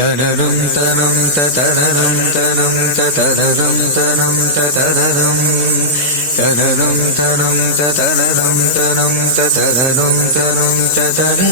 Tararam taram tararam taram tararam taram tararam tararam taram tararam taram tararam taram tararam.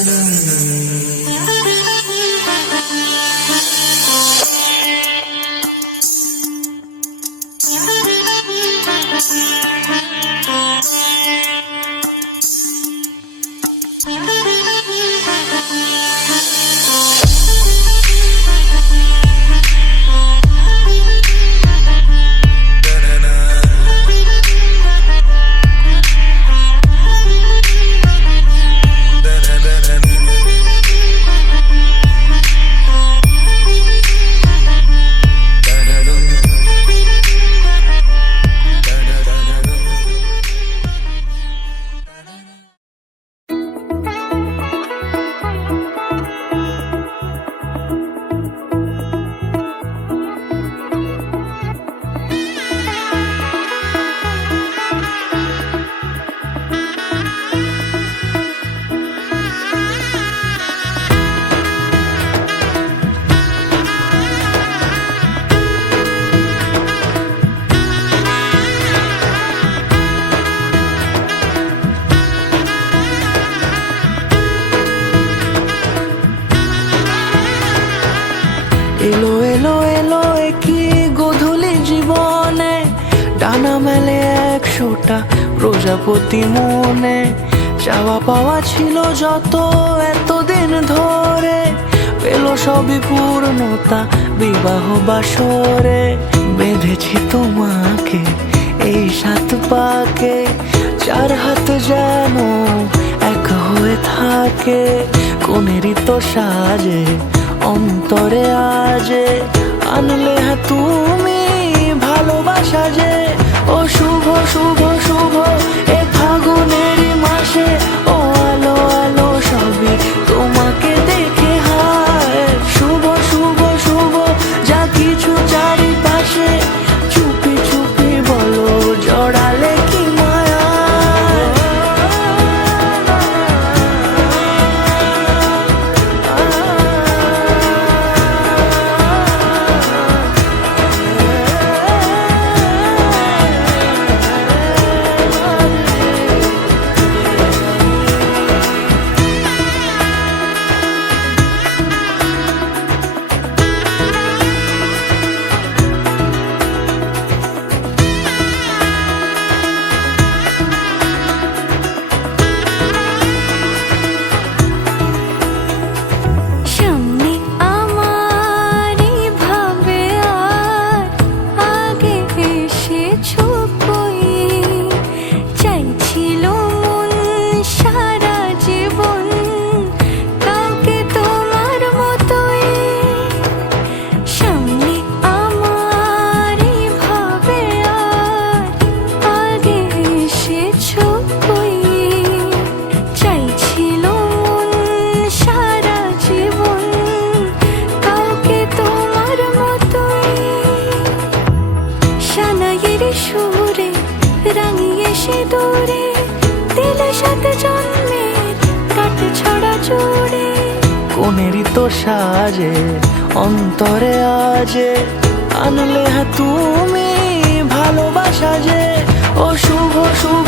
এলো এলো এলো একই গোধূলি জীবনে, ডানা মেলে 100টা প্রজাপতি মনে। চাওয়া পাওয়া ছিল যত এতদিন ধরে, পেল সবই পূর্ণতা বিবাহ বাসরে। বেঁধেছি তোমাকে এই 7 পাকে, 4 হাত যেন এক হয়ে থাকে। কোনেরই তো সাজে অন্তরে আজে, আনলে তুমি ভালোবাসা যে। ও শুভ শুভ শুভ এ ফাগুনেরই মাসে, ও আলো আলো সবই তোমাকে দেখে হায়। শুভ শুভ শুভ যা কিছু চারিপাশে, চুপি চুপি বলো জড়ালে কি মায়া। সুরে রাঙিয়ে সে দূরে, দিলে 7 জন্মের কাট ছড়া জুড়ে। কোনেরই তো সাজে অন্তরে আজে, আনলে তুমি ভালোবাসা যে। ও শুভ শুভ